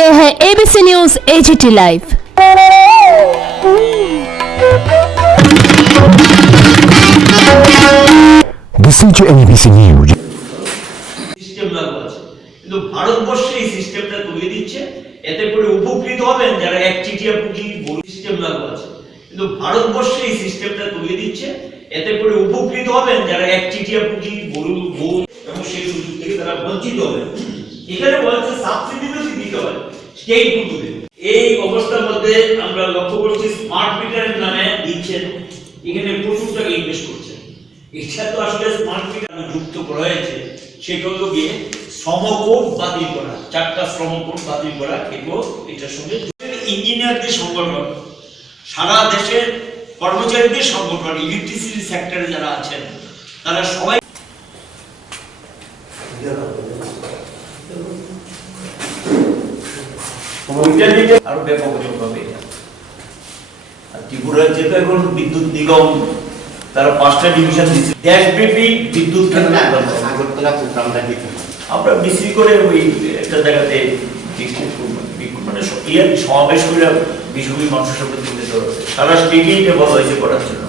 ये है ABC news AGT live. This is ABC News. System লাগু আছে, কিন্তু ভারতবর্ষে এই সিস্টেমটা তুলে দিচ্ছে, এতে করে উপকৃত হবেন যারা একচিটিয়া পুঁজি বড় সিস্টেম লাগু আছে, কিন্তু ভারতবর্ষে এই সিস্টেমটা তুলে দিচ্ছে, এতে করে উপকৃত হবেন যারা একচিটিয়া পুঁজি বড় এবং সেই সুযোগ থেকে তারা বঞ্চিত হবেন। এখানে বলছে সাবসিডি বেশি দিতে হয় স্টেট গুলোতে। এই অবস্থার মধ্যে আমরা লক্ষ্য করছি স্মার্ট মিটারের নামে দিচ্ছেন, এখানে প্রচুর টাকা ইনভেস্ট করছে। এটা তো আসলে স্মার্ট মিটার যুক্ত করা হয়েছে, সেটা হলো গিয়ে শ্রমকোড বাতিল করা, 4টা শ্রমকোড বাতিল করা, এবং এটার সঙ্গে ইঞ্জিনিয়ারদের সংগঠন, সারা দেশের কর্মচারীদের সংগঠন, ইলেকট্রিসিটি সেক্টরে যারা আছেন তারা সবাই আরো ব্যাপক হবে। আর ত্রিপুরার যেটা এখন বিদ্যুৎ নিগম তারা 5টা ডিভিশন দিচ্ছে, দেশব্যাপী বিদ্যুৎ কেন্দ্র আগরতলা প্রোগ্রামটা দিতে আমরা বেশি করে ওই একটা জায়গাতে মানে সমাবেশ করে বিষয় মানুষের সামনে তুলে ধরা হচ্ছে, সারা স্টেটে এটা বলা হয়েছে করার জন্য,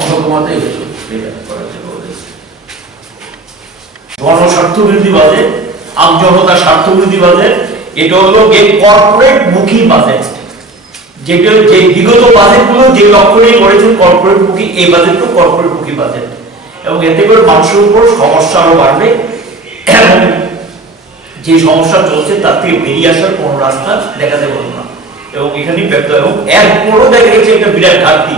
মহকুমাতে করার জন্য বলেছে। জনস্বার্থ বিরোধী বাজেট, আমজনতার স্বার্থ বিরোধী বাজেট, এটা হলো কর্পোরেট মুখী বাজেট, যেটা যে বিগত বাজেটগুলো যে লক্ষ্য নিয়ে করেছেন কর্পোরেট মুখী, এই বাজেটটা কর্পোরেট মুখী বাজেট, এবং এতে করে মানুষের উপর সমস্যা আরো বাড়বে এবং যে সমস্যা চলছে তার থেকে বেরিয়ে আসার কোনো রাস্তা দেখা দেব না। এবং এখানেই ব্যক্ত এবং এরপরও দেখা গেছে একটা বিরাট ঘাটতি,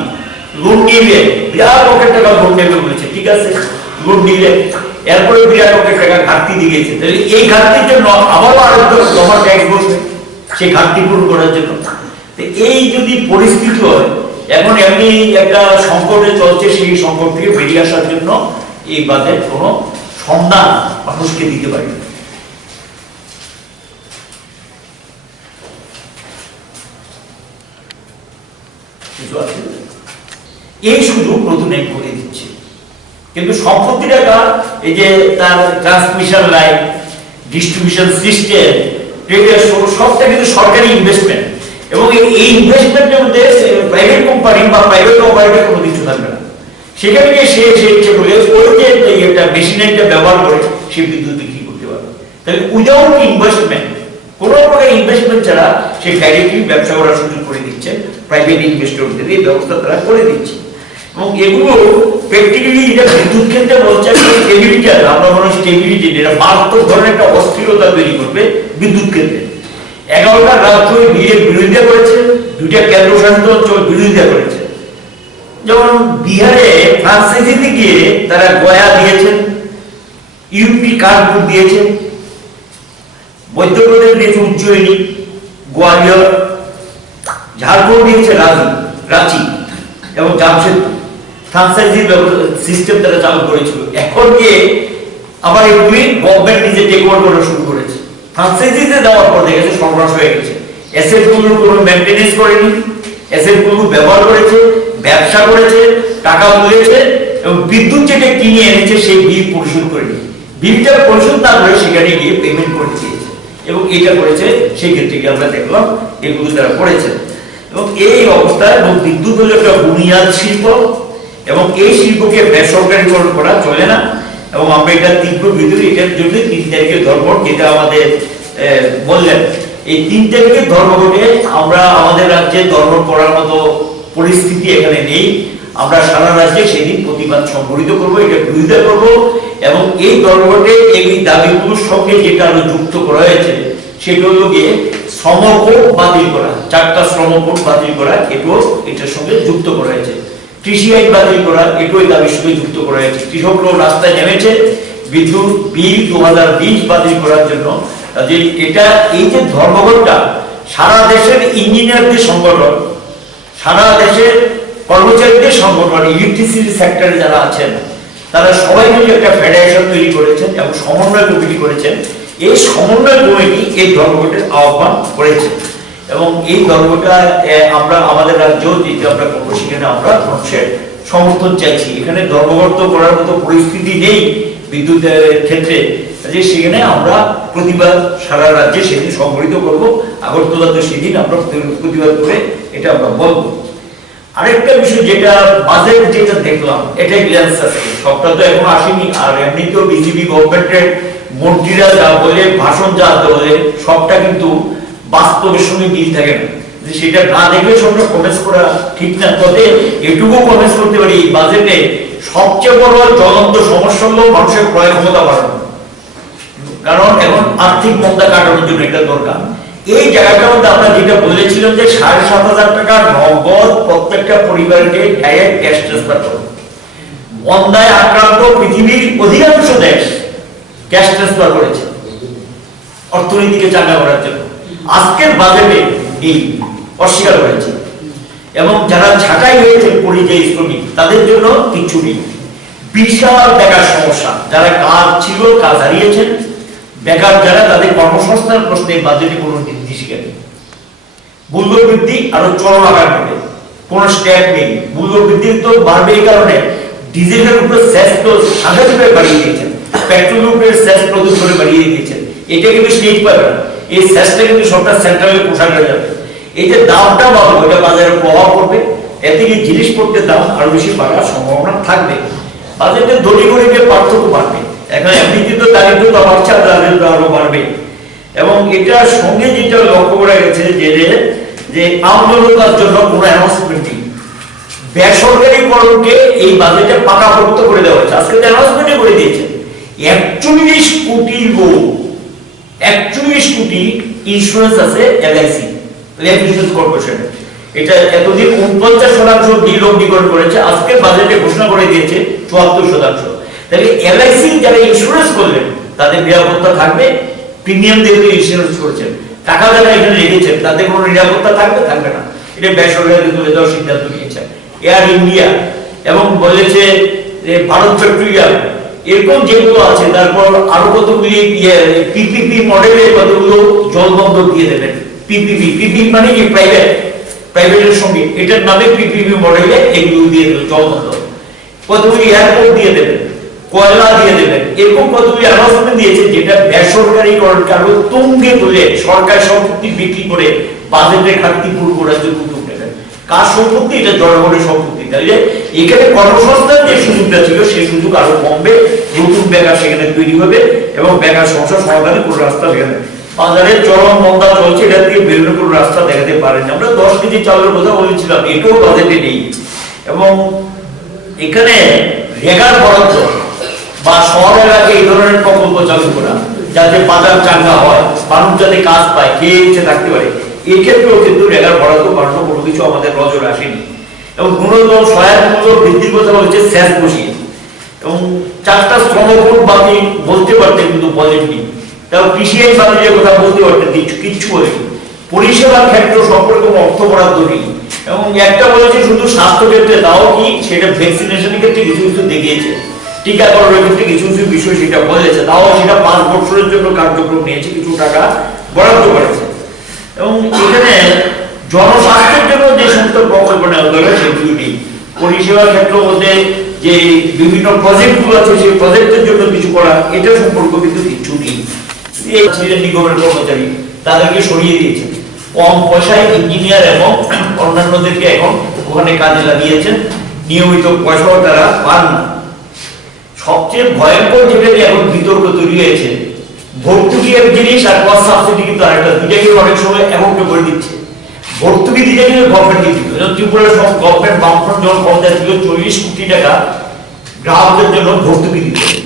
লোন নিলে বিরাট লক্ষের টাকা লোন নেবে বলেছে, ঠিক আছে লোন নিলে এরপরে বিরাট লক্ষের টাকা ঘাটতি দিয়ে গেছে, তাহলে এই ঘাটতির জন্য আবারও আরো জমা ট্যাক্স বসবে সেই ঘাটতি পূরণ করার জন্য। এই যদি পরিস্থিতি হয়, এখন এমনি একটা সংকটে চলছে, সেই সংকট থেকে বেরিয়ে আসার জন্য এই বাজেট কোনো সন্ধান মানুষকে দিতে পারে। এই সুযোগ নতুন এক করে দিচ্ছে, কিন্তু সম্পত্তি টাকা এই যে তার ট্রান্সমিশন লাইন, ডিস্ট্রিবিউশন সিস্টেম, ট্রেডের সবটা কিন্তু সরকারি ইনভেস্টমেন্ট, এবং এই ইনভেস্টমেন্টের মধ্যে প্রাইভেট কোম্পানি বা প্রাইভেট অপারেটর কোনো কিছু থাকবে না। সেখানে গিয়ে সে ইচ্ছে করে ওই যে একটা মেশিনারিটা ব্যবহার করে সে বিদ্যুৎ বিক্রি করতে পারবে। তাহলে উইদাউট ইনভেস্টমেন্ট, কোনো প্রকার ইনভেস্টমেন্ট ছাড়া সে ডাইরেক্টলি ব্যবসা করার সুযোগ করে দিচ্ছে, প্রাইভেট ইনভেস্টরদের এই ব্যবস্থা তারা করে দিচ্ছে। এবং এগুলো প্র্যাকটিক্যালি এটা বিদ্যুৎ ক্ষেত্রে বলছে স্টেবিলিটি, আমরা মনে হয় স্টেবিলিটি, এটা মারাত্মক ধরনের একটা অস্থিরতা তৈরি করবে বিদ্যুৎ ক্ষেত্রে। 11টা রাজ্য বিরোধিতা করেছে, 2টা কেন্দ্রশাসিত অঞ্চল বিরোধিতা করেছে। যেমন বিহারে ফ্রান্সিসিতে গিয়ে তারা গয়া দিয়েছেন, ইউপি কানপুর দিয়েছেন, মধ্যপ্রদেশ দিয়েছে উজ্জয়িনী, গোয়ালিয়র, ঝাড়খণ্ড দিয়েছে রাঁচি এবং জামশেদপুর। ফ্রান্সাইজি সিস্টেম তারা চালু করেছিল, এখন গিয়ে আবার এগুলি গভর্নমেন্ট নিজে টেক ওভার করা শুরু করেছে। ফ্রান্সাইজিতে দেওয়ার পর দেখেছে সর্বনাশ হয়ে গেছে, অ্যাসেট গুলোর কোনো মেইনটেনেন্স করেনি, অ্যাসেট গুলো ব্যবহার করেছে, ব্যবসা করেছে, টাকা তুলেছে, এবং বিদ্যুৎ যেটা কিনে এনেছে সেই বিল পরিশোধ করেনি, বিলটা পরিশোধ না করে সেখানে গিয়ে পেমেন্ট করে দিয়েছে, এবং এটা করেছে সেই ক্ষেত্রে গিয়ে আমরা দেখলাম এগুলো তারা করেছে। এবং এই অবস্থায় বিদ্যুৎ হলো একটা বুনিয়াদ শিল্প, এবং এই শিল্পকে বেসরকারীকরণ করা চলে না, এবং আমরা এটা তীব্র বিরোধী। এটার জন্য 3 তারিখের ধর্মঘট, যেটা আমাদের বললেন, এই 3 তারিখের ধর্মঘটে আমরা আমাদের রাজ্যে ধর্মঘট করার মতো পরিস্থিতি এখানে নেই। আমরা সারা রাজ্যে সেদিন প্রতিবাদ সংগঠিত করবো, এটা বিরোধিতা করবো, এবং এই ধর্মঘটে এই দাবিগুলোর সঙ্গে যেটা আরো যুক্ত করা হয়েছে সেটা হলো গিয়ে শ্রমকোড বাতিল করা, 4টা শ্রমকোড বাতিল করা, এটাও এটার সঙ্গে যুক্ত করা হয়েছে। কৃষি আইন বাতিল করা, এটাও দাবির সঙ্গে যুক্ত করা হয়েছে। কৃষকরাও রাস্তায় নেমেছে বিদ্যুৎ বিল 2020 বাতিল করার জন্য। যে এটা এই যে ধর্মঘটটা সারা দেশের ইঞ্জিনিয়ারদের সংগঠন, সারা দেশের কর্মচারীদের সংগঠন, ইলেকট্রিসিটি সেক্টরে যারা আছেন তারা সবাই মিলে একটা ফেডারেশন তৈরি করেছেন এবং সমন্বয় কমিটি করেছেন। এই সমন্বয় কমিটি এই ধর্মঘটের আহ্বান করেছে, এবং এই ধর্মঘটটা আমরা আমাদের রাজ্য যেটা আমরা করবো সেখানে আমরা মানুষের সমর্থন চাইছি। এখানে ধর্মঘট করার মতো পরিস্থিতি নেই বিদ্যুতের ক্ষেত্রে, যে সেখানে আমরা প্রতিবাদ সারা রাজ্যে সেদিন সংগঠিত করব। আগরতলাতে সেদিন আমরা প্রতিবাদ করে এটা আমরা বলবো। আরেকটা বিষয় যেটা বাজেট যেটা দেখলাম এটাই গ্ল্যান্স আছে, সবটা তো এখন আসেনি। আর এমনিতেও বিজেপি গভর্নমেন্টের মন্ত্রীরা যা বলে, ভাষণ যা বলে, সবটা কিন্তু বাস্তবের সঙ্গে মিল থাকে না। যে সেটা না দেখলে সবটা কমেন্টস করা ঠিক না। তবে এটুকু কমেন্টস করতে পারি, এই বাজেটে সবচেয়ে বড় জ্বলন্ত সমস্যা হলো মানুষের ক্রয় ক্ষমতা বাড়ানো। কারণ এখন আর্থিক মন্দা কাটানোর জন্য এটা দরকার। এই জায়গাটার মধ্যে আমরা যেটা বলেছিলাম যে 7,500 টাকা নগদ প্রত্যেকটা পরিবারকে ডাইরেক্ট ক্যাশ ট্রান্সফার করো। মন্দায় আক্রান্ত পৃথিবীর অধিকাংশ দেশ ক্যাশ ট্রান্সফার করেছে অর্থনীতিকে চাঙ্গা করার জন্য। আজকের বাজেটে এই অস্বীকার করেছে। এবং যারা ছাঁটাই হয়েছে পরিযায়ী শ্রমিক তাদের জন্য কিছু নেই। বিশাল বেকার সমস্যা, যারা কাজ ছিল কাজ হারিয়েছেন, বেকার যারা, তাদের কর্মসংস্থান প্রশ্নে বাজেটে কোনো নির্দেশিকা নেই। মূল্য বৃদ্ধি আরো চরম আকার নেবে, কোনো স্টেপ নেই। মূল্য বৃদ্ধি তো বাড়বে এই কারণে ডিজেলের উপরে সেস তো সাংঘাতিকভাবে বাড়িয়ে দিয়েছেন, পেট্রোলের উপরে সেস প্রচুর করে বাড়িয়ে দিয়েছেন। এটা কিন্তু স্টেট পাবে না, এই সেসটা কিন্তু সবটা সেন্ট্রালে পোষণ হয়ে যাবে। এই যে দামটা বাড়বে ওইটা বাজারে প্রভাব পড়বে, এতে কি জিনিসপত্রের দাম আরো বেশি বাড়ার সম্ভাবনা থাকবে। বাজেটে ধনী গরিবের পার্থক্য বাড়বে। এখন এমনিতে তো দারিদ্রতা বাড়ছে, আর দারিদ্র আরো বাড়বে। এবং এটার সঙ্গে যেটা লক্ষ্য করা গেছে যে আমজনতার জন্য কোনো অ্যানাউন্সমেন্ট নেই। বেসরকারিকরণকে এই বাজেটে পাকাপোক্ত করে দেওয়া হয়েছে। আজকে তো অ্যানাউন্সমেন্টে করে দিয়েছে 41 কোটি লোক, 41 কোটি ইন্স্যুরেন্স আছে এলআইসি, লাইফ ইন্স্যুরেন্স কর্পোরেশনে। এটা এতদিন 49% বিলগ্নীকরণ করেছে, আজকে বাজেটে ঘোষণা করে দিয়েছে 74%। তাহলে এলআইসি যারা ইন্স্যুরেন্স করলেন তাদের নিরাপত্তা থাকবে। প্রিমিয়াম দিয়ে ইন্স্যুরেন্স করেছেন, টাকা যারা এখানে রেখেছেন তাদের কোনো নিরাপত্তা থাকবে থাকবে না। এটা বেসরকারি তুলে দেওয়ার সিদ্ধান্ত নিয়েছেন এয়ার ইন্ডিয়া। এবং বলেছে যে ভারত পেট্রোলিয়াম, এরকম যেগুলো আছে। তারপর আরো কতগুলি পিপিপি মডেলের কতগুলো জলবন্দর দিয়ে দেবেন। পিপিপি মানে কি প্রাইভেটের সঙ্গে, এটার নামে পিপিপি মডেলে এগুলো দিয়ে দেবেন জলবন্দর। কতগুলি এয়ারপোর্ট দিয়ে দেবেন, কয়লা দিয়ে দেবেন। এরকম কতগুলি অ্যানাউন্সমেন্ট দিয়েছে যেটা বেসরকারিকরণকে আরো তুঙ্গে তুলে সরকার সম্পত্তি বিক্রি করে বাজেটের ঘাটতি পূরণ করার জন্য উদ্যোগ নেবেন। কার সম্পত্তি? এটা জনগণের সম্পত্তি। তাহলে এখানে কর্মসংস্থান যে সুযোগটা ছিল সেই সুযোগ আরো কমবে, নতুন বেকার সেখানে তৈরি হবে এবং বেকার সমস্যা সমাধানের কোনো রাস্তা সেখানে। বাজারে চরম মন্দা চলছে, এটা থেকে বেরোনোর কোনো রাস্তা দেখাতে পারেন। আমরা 10 কেজি চালের কথা বলেছিলাম, এটাও বাজেটে নেই। এবং এখানে রেগার বরাদ্দ বা শহর এলাকায় এই ধরনের প্রকল্প চালু করা, যাতে বাজার চাঙ্গা হয়, মানুষ যাতে কাজ পায়, খেয়ে ইচ্ছে থাকতে পারে, এক্ষেত্রেও কিন্তু রেগার বরাদ্দ বাড়ানো কোনো কিছু আমাদের নজরে আসেনি। এবং ন্যূনতম সহায়ক মূল্য বৃদ্ধির কথা বলছে সেচ বসিয়ে। এবং 4টা শ্রমকোড বাকি বলতে পারতেন কিন্তু বলেননি। তাও কৃষি আইন বাণিজ্যের কথা বলতে পারতেন, কিচ্ছু বলেনি। পরিষেবার ক্ষেত্র সম্পর্কে অর্থ বরাদ্দ নেই। এবং একটা বলেছে শুধু স্বাস্থ্য ক্ষেত্রে, তাও কি সেটা ভ্যাকসিনেশনের ক্ষেত্রে কিছু কিছু দেখিয়েছে, টিকাকরণের ক্ষেত্রে কিছু কিছু বিষয় সেটা বলেছে, তাও সেটা 5 বছরের জন্য কার্যক্রম নিয়েছে, কিছু টাকা বরাদ্দ করেছে। এবং এখানে জনস্বাস্থ্যের জন্য যে সমস্ত প্রকল্প নেওয়া দরকার সেগুলো নেই। পরিষেবার ক্ষেত্রের মধ্যে যে বিভিন্ন প্রজেক্টগুলো আছে সেই প্রজেক্টের জন্য কিছু করা, এটা সম্পর্ক কিন্তু কিছু নেই। এই নিগমের কর্মচারী তাদেরকে সরিয়ে দিয়েছেন, কম পয়সায় ইঞ্জিনিয়ার এবং অন্যান্যদেরকে এখন ওখানে কাজে লাগিয়েছেন, নিয়মিত পয়সাও তারা পান না। সবচেয়ে ভয়ঙ্কর যেটা এখন বিতর্ক তৈরি হয়েছে, ভর্তুকি এক জিনিস আর কস্ট সাবসিডি কিন্তু আরেকটা, দুটাকে অনেক সময় এমনটা করে দিচ্ছে। ভর্তুকি দিতে গেলে গভর্নমেন্ট দিতে হবে। ত্রিপুরার সব গভর্নমেন্ট বামফ্রন্ট যখন ক্ষমতায় ছিল 40 কোটি টাকা গ্রাহকদের জন্য ভর্তুকি দিতে হবে।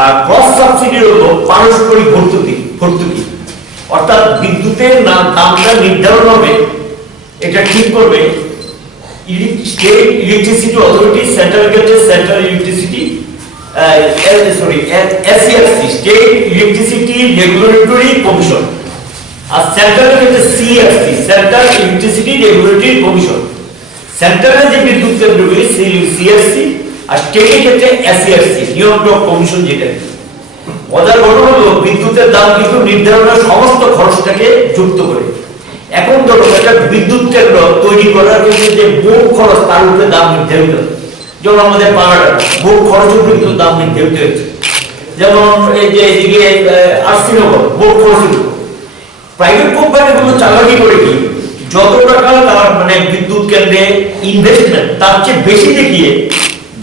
আর কস্ট সাবসিডি হলো পারস্পরিক ভর্তুকি। অর্থাৎ বিদ্যুতের দামটা নির্ধারণ হবে, এটা ঠিক করবে state electricity authority, central government central electricity SCFC state electricity regulatory commission, আর central government CERC central electricity regulatory commission. সেন্ট্রালে যে বিদ্যুৎ কেন্দ্রগুলি CERC, আর স্টেটের ক্ষেত্রে SCFC নিয়ন্ত্রক কমিশন। যেটা মজার ঘটনা হলো বিদ্যুতের দাম কিন্তু নির্ধারণের সমস্ত খরচটাকে যুক্ত করে। এখন ধরো একটা বিদ্যুৎ কেন্দ্র তৈরি করার ক্ষেত্রে যে মূল খরচ তার উপরে দাম নির্ধারিত, যেমন আমাদের পাওয়ার মূল খরচের উপরে কিন্তু দাম নির্ধারিত হয়েছে। যেমন এই যে এদিকে আরসিনগর বোর্ড ফোর্সিল প্রাইভেট কোম্পানিগুলো চালাকি করে কি যত টাকা তার মানে বিদ্যুৎ কেন্দ্রে ইনভেস্টমেন্ট তার চেয়ে বেশি দেখিয়ে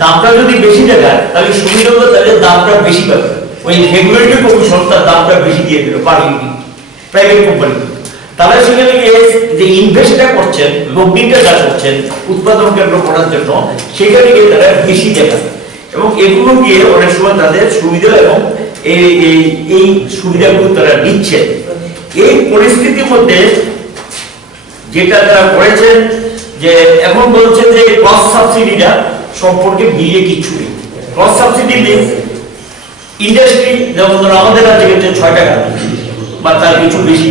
দামটা যদি বেশি দেখায় তাহলে সুবিধা হলো তাহলে দামটা বেশি পাবে ওই রেগুলেটরি কমিশন তার দামটা বেশি দিয়ে দিল পার ইউনিট প্রাইভেট কোম্পানি তারা সেখানে গিয়ে যে ইনভেস্টটা করছেন লগ্নিটা যা করছেন উৎপাদন কেন্দ্র করার জন্য সেখানে গিয়ে তারা বেশি দেখায় এবং এগুলো গিয়ে অনেক সময় তাদের সুবিধা এবং এই সুবিধাগুলো তারা নিচ্ছে এই পরিস্থিতির মধ্যে যেটা তারা করেছেন যে এখন বলছেন যে ক্রস সাবসিডিটা সম্পর্কে বিয়ে কিছু নেই ক্রস সাবসিডি মিন্স ইন্ডাস্ট্রি যেমন ধরো আমাদের রাজ্যে ক্ষেত্রে 6 টাকা বা তার কিছু বেশি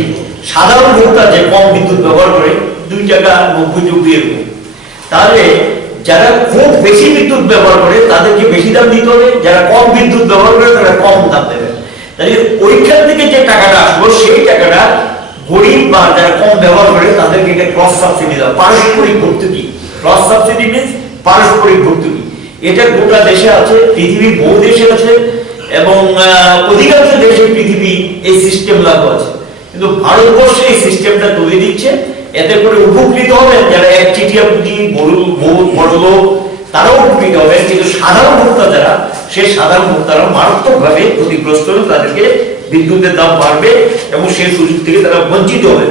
সাধারণ ভোক্তা যে কম বিদ্যুৎ ব্যবহার করে 2 টাকা 90 এরকম তাহলে যারা খুব বেশি বিদ্যুৎ ব্যবহার করে তাদেরকে বেশি দাম দিতে হবে যারা কম বিদ্যুৎ ব্যবহার করে তারা কম দাম দেবে তাহলে ওইখান থেকে যে টাকাটা আসলো সেই টাকাটা গরিব বা যারা কম ব্যবহার করে তাদেরকে এটা ক্রস সাবসিডি দেওয়া পারস্পরিক ভর্তুকি ক্রস সাবসিডি মিন্স পারস্পরিক ভর্তুকি এটা গোটা দেশে আছে পৃথিবীর বহু দেশে আছে এবং অধিকাংশ দেশে পৃথিবী এই সিস্টেম লাগু আছে কিন্তু ভারতবর্ষে এই সিস্টেমটা তৈরি দিচ্ছে এতে করে উপকৃত হবেন যারা এক চিটিয়া পুঁজি বড় লোক তারাও উপকৃত হবেন কিন্তু সাধারণ ভোক্তা যারা সেই সাধারণ ভোক্তারা মারাত্মকভাবে ক্ষতিগ্রস্ত হবে তাদেরকে বিদ্যুতের দাম বাড়বে এবং সেই সুযোগ থেকে তারা বঞ্চিত হবে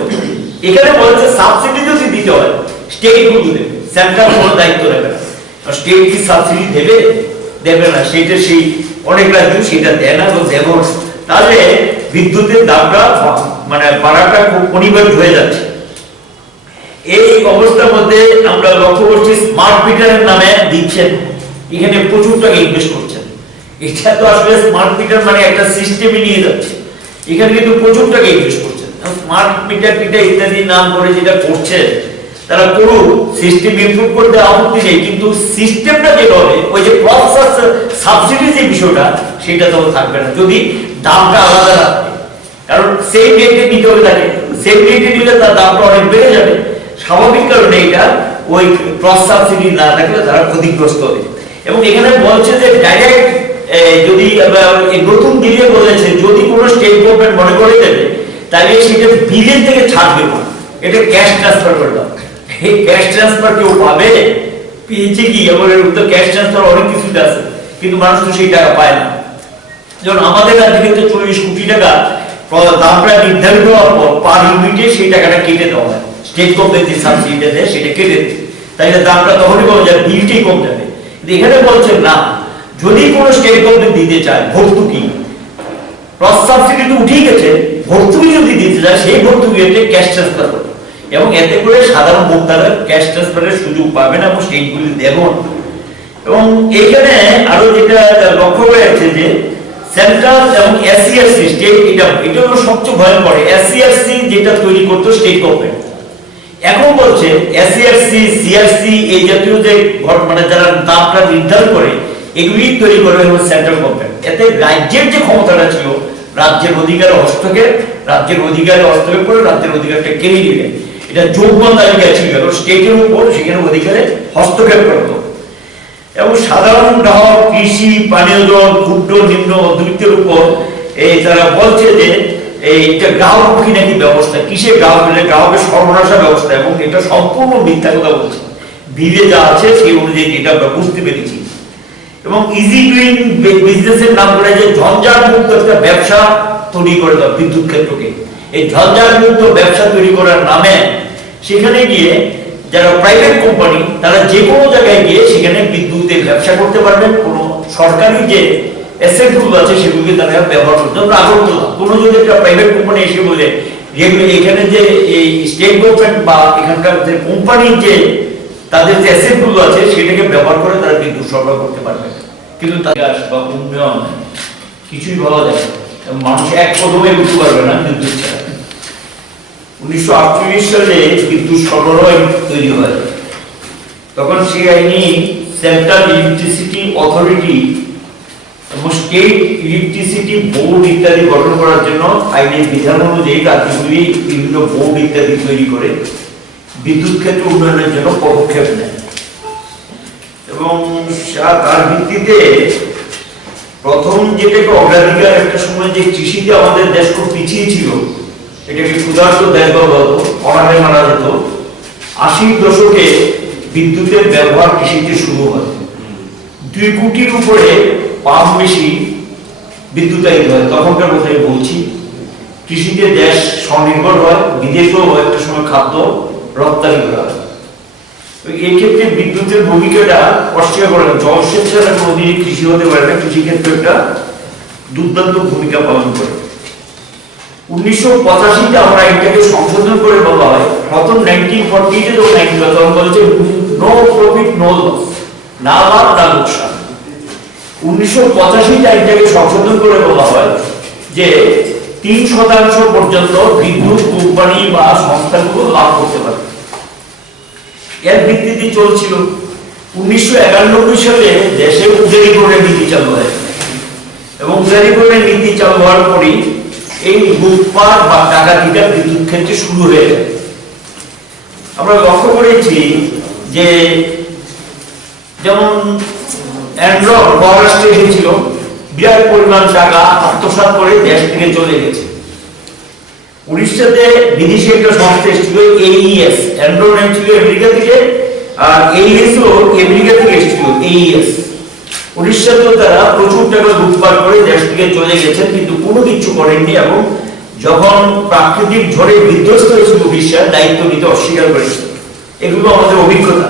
এখানে বলেছে সাবসিডি যদি দিতে হয় স্টেট গুলো দেবে সেন্ট্রাল কোনো দায়িত্ব নেবে না স্টেট কি সাবসিডি দেবে না সেটা সেই অনেক রাজ্য সেটা দেয় না এবং দেব তাহলে বিদ্যুতের দামটা মানে বাড়াটা খুব অনিবার্য হয়ে যাচ্ছে এই অবস্থার মধ্যে আমরা লক্ষ্য করছি স্মার্ট মিটারের নামে দিচ্ছেন এখানে প্রচুর টাকা ইনভেস্ট করছেন এটা তো আসলে স্মার্ট মিটার মানে একটা সিস্টেমে নিয়ে যাচ্ছে এখানে কিন্তু প্রচুর টাকা ইনভেস্ট করছেন স্মার্ট মিটার ইত্যাদি নাম করে যেটা করছে তারা পুরো সিস্টেম ইমপ্রুভ করতে আপত্তি নেই কিন্তু সিস্টেমটা যেটা হবে ওই যে প্রসেস সাবসিডি যে বিষয়টা সেটা তো থাকবে না যদি দামটা আলাদা রাখবে কারণ সেম রেটে নিতে হবে তাকে সেম রেটে নিলে তার দামটা অনেক বেড়ে যাবে স্বাভাবিক কারণে এটা ওই ক্রস সাবসিডি না থাকলে তারা ক্ষতিগ্রস্ত হবে এবং এখানে বলছে যে ডাইরেক্ট যদি নতুন বিলে বলেছে যদি কোনো স্টেট গভর্নমেন্ট মনে করে দেবে তাহলে সেটা বিলের থেকে ছাড় দেবো এটা ক্যাশ ট্রান্সফার করে দাও এই ক্যাশ ট্রান্সফার কেউ পাবে পেয়েছে কি আমাদের তো ক্যাশ ট্রান্সফার অনেক কিছুতে আছে কিন্তু মানুষ তো সেই টাকা পায় না যেমন আমাদের রাজ্যে কিন্তু 40 কোটি টাকা দামটা নির্ধারিত হওয়ার পর পার ইউনিটে সেই টাকাটা কেটে দেওয়া হয় স্টেট গভর্নমেন্ট যে সাবসিডিটা দেয় সেটা কেটে দেয় তাইলে দামটা তখনই কমে যাবে বিলটাই কম যাবে কিন্তু এখানে বলছেন না যদি কোনো স্টেট গভর্নমেন্ট দিতে চায় ভর্তুকি ক্রস সাবসিডি তো উঠেই গেছে ভর্তুকি যদি দিতে চায় সেই ভর্তুকি ক্যাশ ট্রান্সফার করবে এবং এতে করে সাধারণ ভোক্তারা ক্যাশ ট্রান্সফারের সুযোগ পাবে না এবং স্টেটগুলি দেব এবং এইখানে আরো যেটা লক্ষ্য হয়েছে যে সেন্ট্রাল এবং এসসিআরসি স্টেট এটা হলো সবচেয়ে ভয়ঙ্কর এসসিআরসি যেটা তৈরি করতো স্টেট গভর্নমেন্ট এখন বলছে এসসিআরসি সিআরসি এই জাতীয় যে মানে যারা দামটা নির্ধারণ করে এগুলি তৈরি করবে হলো সেন্ট্রাল গভর্নমেন্ট এতে রাজ্যের যে ক্ষমতাটা ছিল রাজ্যের অধিকারে হস্তক্ষেপ করে রাজ্যের অধিকারটা কেড়ে নিবে এটা যোগ্য তালিকা ছিল স্টেটের উপর সেখানে অধিকারে হস্তক্ষেপ করতো এবং সাধারণ গ্রাহক কৃষি পানীয় জল ক্ষুদ্র নিম্ন মধ্যবিত্তের উপর এই তারা বলছে যে এইটা গ্রাহকমুখী নাকি ব্যবস্থা কিসের গ্রাহকের সর্বনাশা ব্যবস্থা এবং এটা সম্পূর্ণ মিথ্যা কথা বলছে বিলে যা আছে সেই অনুযায়ী এটা আমরা বুঝতে পেরেছি এবং ইজি ডুইং বিজনেসের নাম করে যে ঝঞ্ঝাট মুক্ত একটা ব্যবসা তৈরি করে দাও বিদ্যুৎ ক্ষেত্রকে এই ঝঞ্ঝাট মুক্ত ব্যবসা তৈরি করার নামে সেখানে গিয়ে যারা প্রাইভেট কোম্পানি তারা যে কোনো জায়গায় গিয়ে সেখানে বিদ্যুতের ব্যবসা করতে পারবেন কোনো সরকারি যে অ্যাসেট গুলো আছে সেগুলোকে তারা ব্যবহার করতে পারবে আগরতলা কোনো যদি একটা প্রাইভেট কোম্পানি এসে বলে যেগুলো এখানে যে এই স্টেট গভর্নমেন্ট বা এখানকার যে কোম্পানির যে তাদের যে অ্যাসেট গুলো আছে সেটাকে ব্যবহার করে তারা বিদ্যুৎ সরবরাহ করতে পারবে কিন্তু তাদের বা উন্নয়ন কিছুই ভাবা যায় না মানুষ এক কদমে উঠতে পারবে না বিদ্যুৎ ছাড়া 1948 সালে বিদ্যুৎ সরবরাহ তৈরি হয় তখন সেই আইনি সেন্ট্রাল ইলেকট্রিসিটি অথরিটি এবং স্টেট ইলেকট্রিসিটি বোর্ড ইত্যাদি গঠন করার জন্য আইনের বিধান অনুযায়ী রাজ্যগুলি বিভিন্ন বোর্ড ইত্যাদি তৈরি করে বিদ্যুৎ ক্ষেত্র উন্নয়নের জন্য পদক্ষেপ নেয় এবং তার ভিত্তিতে প্রথম যেটাকে অগ্রাধিকার, একটা সময় যে কৃষিতে আমাদের দেশ খুব পিছিয়ে ছিল, এটাকে ক্ষুধার্ত দেশ বলা হতো, অনাহারে মারা যেত। 80 দশকে বিদ্যুতের ব্যবহার কৃষিতে শুরু হয়। 2 কোটির উপরে পাম্প বেশি বিদ্যুতায়িত হয়, তখনকার কথাই বলছি। কৃষিতে দেশ স্বনির্ভর হয়, বিদেশেও একটা সময় খাদ্য রপ্তানি করা হয়। এই ক্ষেত্রে বিদ্যুতের ভূমিকাটা অস্বীকার করে না। জলসেচ ছাড়া কোনোদিনই কৃষি হতে পারে না। কৃষি ক্ষেত্রে একটা দুর্দান্ত ভূমিকা পালন করে। 1985-তে আমরা এটাকে সংশোধন করে বলা হয়, প্রথম 1940-তে যখন আইন ছিল তখন বলেছে নো প্রফিট নো লস, না লাভ না লোকসান। 1985-তে আইনটাকে সংশোধন করে বলা হয় যে 3% পর্যন্ত বিদ্যুৎ কোম্পানি বা সংস্থাগুলো লাভ করতে পারে। এর ভিত্তিতে চলছিল। 1991 সালে দেশে উদারীকরণের নীতি চালু হয় এবং উদারীকরণের নীতি চালু হওয়ার পরই এই লুটপাট বা ডাকাতিটা বিদ্যুৎ ক্ষেত্রে শুরু হয়ে যায়। আমরা লক্ষ্য করেছি যে যেমন অ্যান্ড্রয়েড মহারাষ্ট্রে এসেছিল, বিরাট পরিমাণ টাকা আত্মসাৎ করে দেশ থেকে চলে গেছে। উড়িষ্যাতে বিদেশি একটা সংস্থা এসেছিল AES, অ্যান্ড্রয়েড ছিল আমেরিকা থেকে, আর AES ও আমেরিকা থেকে এসেছিল AES। উড়িষ্যাতেও তারা প্রচুর টাকা লুটপাট করে দেশ থেকে চলে গেছেন, কিন্তু কোনো কিছু করেননি। এবং যখন প্রাকৃতিক ঝড়ে বিধ্বস্ত হয়েছিল উড়িষ্যা, দায়িত্ব নিতে অস্বীকার করেছে। এগুলো আমাদের অভিজ্ঞতা।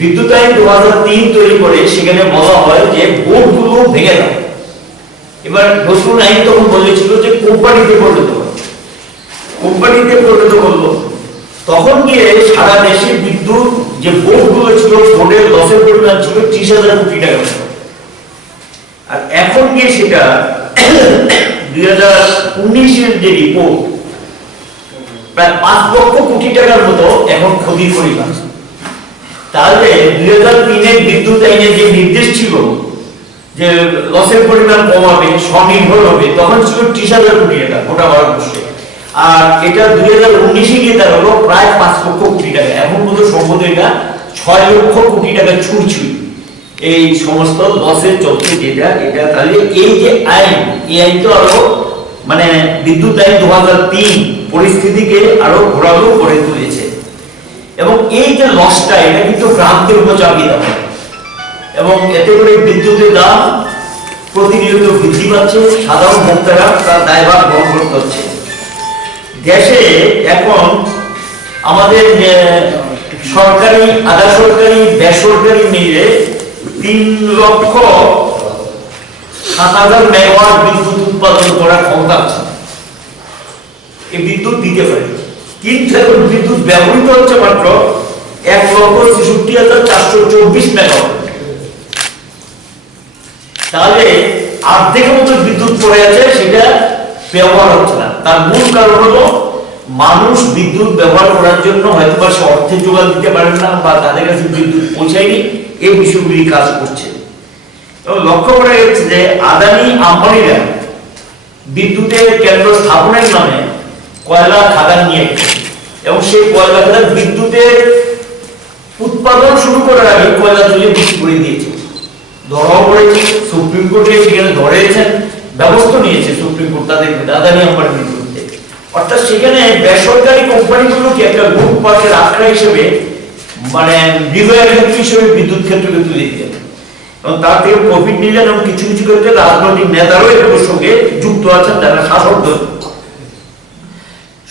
বিদ্যুৎ আইন 2003 তৈরি করে সেখানে বলা হয় যে বোর্ডগুলো ভেঙে দাও। এবার নতুন আইন তখন বলেছিল যে কোম্পানিতে পরিণত হবে, কোম্পানিতে পরিণত করলো। তখন গিয়ে সারা দেশে বিদ্যুৎ যে বোর্ডগুলো ছিল, বোর্ডের লসের পরিমাণ ছিল 30,000 কোটি টাকা। আর এখন গিয়ে সেটা 2019-এর যে রিপোর্ট, প্রায় 5 লক্ষ কোটি টাকার মতো এখন ক্ষতির পরিমাণ। তাহলে 2003-এর বিদ্যুৎ আইনের যে নির্দেশ ছিল যে লসের পরিমাণ কমাবে, স্বনির্ভর হবে, তখন ছিল 30,000 কোটি টাকা গোটা ভারতবর্ষে। আর এটা 2019-এ গিয়ে তার হলো প্রায় 5 লক্ষ কোটি টাকা। এখন পর্যন্ত সম্ভবত এটা 6 লক্ষ কোটি টাকা ছুঁই এই সমস্ত লসের চলছে যেটা। এটা তাহলে এই যে আইন, এই আইন তো আরো মানে বিদ্যুৎ আইন 2003 পরিস্থিতিকে আরো ঘোরালো করে তুলেছে। এবং এই যে লসটা, এটা কিন্তু গ্রাহকের উপর চাপিয়ে দেওয়া হয় এবং এতে করে বিদ্যুতের দাম প্রতিনিয়ত বৃদ্ধি পাচ্ছে। সাধারণ ভোক্তারা তার দায়ভার বহন করতে হচ্ছে। দেশে এখন আমাদের সরকারি, আধা সরকারি, বেসরকারি মিলে 3,07,000 মেগাওয়াট বিদ্যুৎ উৎপাদন করার ক্ষমতা আছে। এই বিদ্যুৎ দিতে পারে, কিন্তু এখন বিদ্যুৎ ব্যবহৃত হচ্ছে মাত্র 1,66,424 মেগাওয়াট। তাহলে অর্ধেকের মতো বিদ্যুৎ পড়ে আছে, সেটা ব্যবহার হচ্ছে না। তার মূল কারণ হলো মানুষ বিদ্যুৎ ব্যবহার করার জন্য হয়তো বা সে অর্থের যোগান দিতে পারেন না, বা তাদের কাছে বিদ্যুৎ পৌঁছায়নি। এই বিষয়গুলি কাজ করছে। এবং লক্ষ্য করা গেছে যে আদানি আম্বানিরা বিদ্যুতের কেন্দ্র স্থাপনের নামে কয়লা খাদান নিয়ে গেছে এবং সেই কয়লা খাদান বিদ্যুতের উৎপাদন শুরু করার আগে কয়লা তুলে বিক্রি করে দিয়েছে। ধরাও পড়েছে, সুপ্রিম কোর্টে সেখানে ধরেছেন, ব্যবস্থা নিয়েছে সুপ্রিম কোর্ট তাদের আদানি আম্বানির বিরুদ্ধে। অর্থাৎ সেখানে বেসরকারি কোম্পানিগুলোকে একটা গ্রুপ পার্কের আখড়া হিসেবে, মানে বিজয়ের ক্ষেত্র হিসেবে বিদ্যুৎ ক্ষেত্রকে তুলে দিতেন এবং তার থেকে প্রফিট নিলেন। এবং কিছু কিছু ক্ষেত্রে রাজনৈতিক নেতারাও এগুলোর সঙ্গে যুক্ত আছেন, যারা শাসক দল।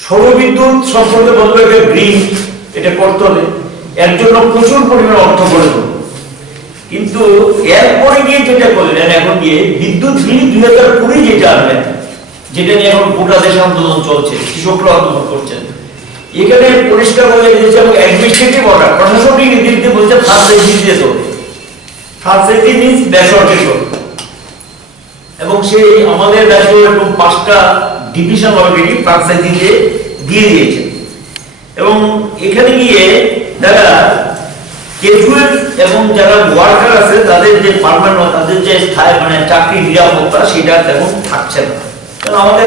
সৌরবিদ্যুৎ সম্পর্কে বলবো একটা গ্রিন, এটা করতে হবে, এর জন্য প্রচুর পরিমাণে অর্থ খরচ হবে। কিন্তু এরপরে গিয়ে যেটা করলেন, এখন গিয়ে বিদ্যুৎ বিল 2020 যেটা আনলেন, যেটা নিয়ে এখন গোটা দেশে আন্দোলন চলছে, কৃষকরা আন্দোলন করছেন, এখানে পরিষ্কার বলে দিয়েছে এবং অ্যাডমিনিস্ট্রেটিভ অর্ডার, প্রশাসনিক নীতিতে বলছে ফ্রাঞ্চাইজি দিয়ে চলবে। ফ্রাঞ্চাইজি মিন্স বেসরকারি এবং সেই আমাদের রাজ্য এরকম 5টা ডিভিশন অলরেডি ফ্রাঞ্চাইজিতে দিয়ে দিয়েছে। এবং এখানে গিয়ে যারা ক্যাজুয়াল এবং যারা ওয়ার্কার আছে, তাদের যে পার্মানেন্ট, তাদের যে স্থায়ী মানে চাকরি নিরাপত্তা, সেটা তেমন থাকছে না। কারণ আমাদের